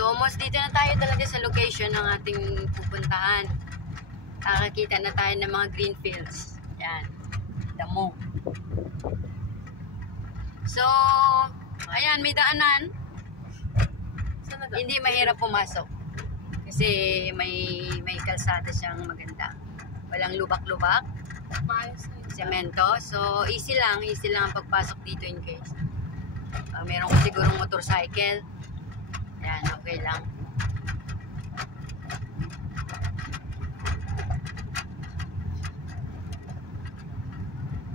So, almost dito na tayo talaga sa location ng ating pupuntahan. Nakakita na tayo ng mga green fields. Yan. Damo. So, ayan, may daanan. Hindi mahirap pumasok. Kasi may kalsada siyang maganda. Walang lubak-lubak. Semento. So, easy lang ang pagpasok dito in case. Meron ko sigurong motorcycle. Yan, okay lang.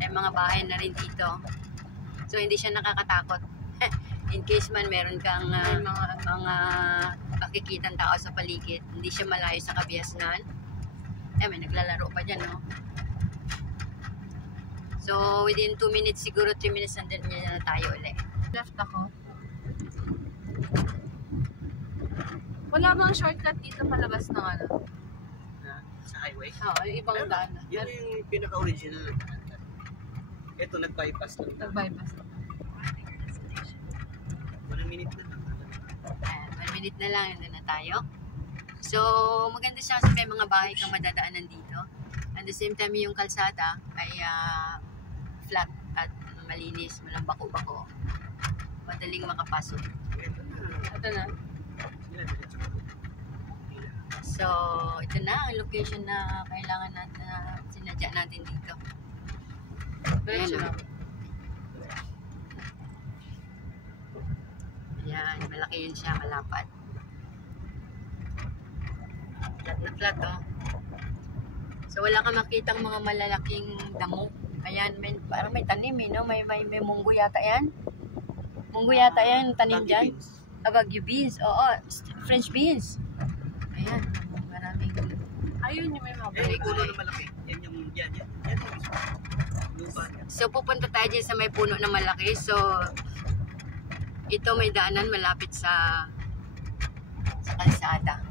May mga bahay na rin dito. So, hindi siya nakakatakot. In case man meron kang mga makikitang tao sa paligid, hindi siya malayo sa kabiasnan. May naglalaro pa dyan, no? So, within 2 minutes, siguro 3 minutes nandun na tayo ulit. Left ako. Wala bang shortcut dito palabas ng ano? Sa highway? Oo, yung ibang daan. Yan yung pinaka-original. Ito, nag-bypass lang. Nag-bypass. 1 minute na lang. Ayan, 1 minute na lang, nandun na tayo. So, maganda siya kasi may mga bahay kang madadaanan dito. At the same time, yung kalsada ay flat at malinis, walang bako-bako. Madaling makapasok. Ito na. So, ito na ang location na kailangan natin na sinadya natin dito. Ayan, ayan, malaki yun siya, malapad. Flat na flat, oh. So, wala ka makitang mga malalaking damo. Ayan, parang may tanim, no? May munggo yata yan. Munggo yata yan, tanim dyan. Baguio beans, oo. French beans. Ayan, maraming. Ayun yung may mga May puno na malaki. Yan yung, yan. Lupa. So, pupunta tayo dyan sa may puno na malaki. So, ito may daanan malapit sa kalsada.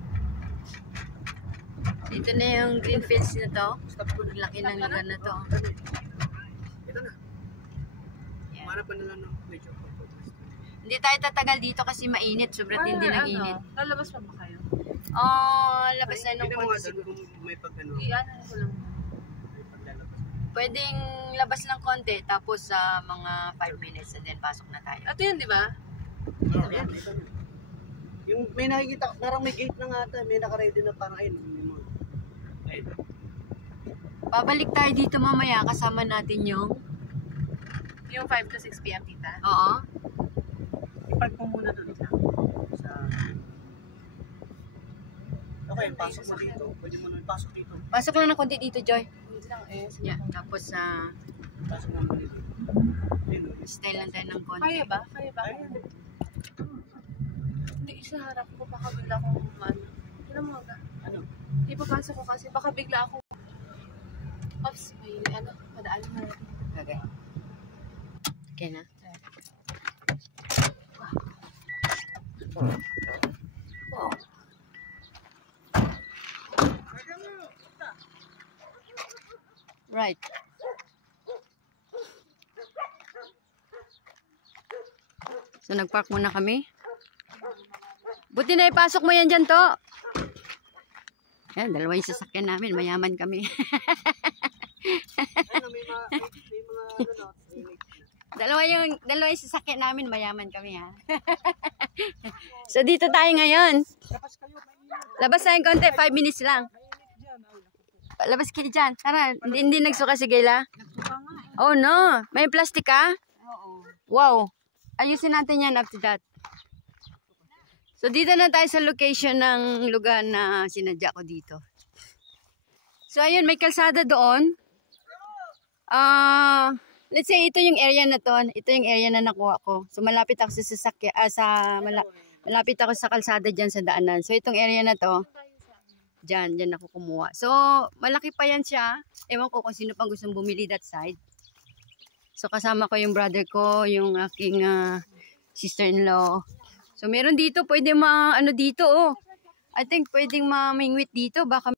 Ito na yung green fields na to. Ang laki ng lugar na to. Ito na. Marap pa na lang ng medyo. Hindi tayo tatagal dito kasi mainit. Sobrang tindi ng init. Lalabas pa ba kayo? Labas na nung konti siguro. May pag-ano. Ano ko lang. Pwedeng labas ng konti tapos sa mga 5 minutes and then pasok na tayo. Ito yun, di ba? Yan. Yung may nakikita, parang may gate na nga ata. May naka-ready na parang ayun. Ayun. Babalik tayo dito mamaya kasama natin yung 5 to 6 p.m. tita. Oo. I-park mo muna doon sa okay, pasok mo dito. Pwede mo nang pasok dito. Pasok lang ng konti dito, Joy. Wait lang eh. Yeah, tapos Pasok mo dito. stay lang tayo ng konti. Kaya ba? Kaya ba? Hindi, isa harap ko. Baka bigla akong ano mo ba? Ano? Ipapasok ko kasi baka bigla ako. Oops, may padaan mo. Okay. Okay na. Oh. Right. So, nagpark muna kami. Buti na ipasok mo yan dyan, to. Yan, dalawa yung sasakyan namin. Mayaman kami. Ano, may mga ano, Dalawa yung sasakyan namin. Mayaman kami, ha. So, dito tayo ngayon. Labas tayong konti. 5 minutes lang. Labas kayo dyan. Tara, hindi nagsuka si Gayla. Oh, no. May plastic, ha? Oo. Wow. Ayusin natin yan after that. So, dito na tayo sa location ng lugar na sinadya ko dito. So, ayun, may kalsada doon. Let's say, ito yung area na to. Ito yung area na nakuha ko. So, malapit ako sa sasakyan, malapit ako sa kalsada dyan sa daanan. So, itong area na to, dyan ako kumuha. So, malaki pa yan siya. Ewan ko kung sino pang gustong bumili that side. So, kasama ko yung brother ko, yung aking sister-in-law. So, meron dito, pwede dito, oh. I think pwedeng mamingwit dito. Baka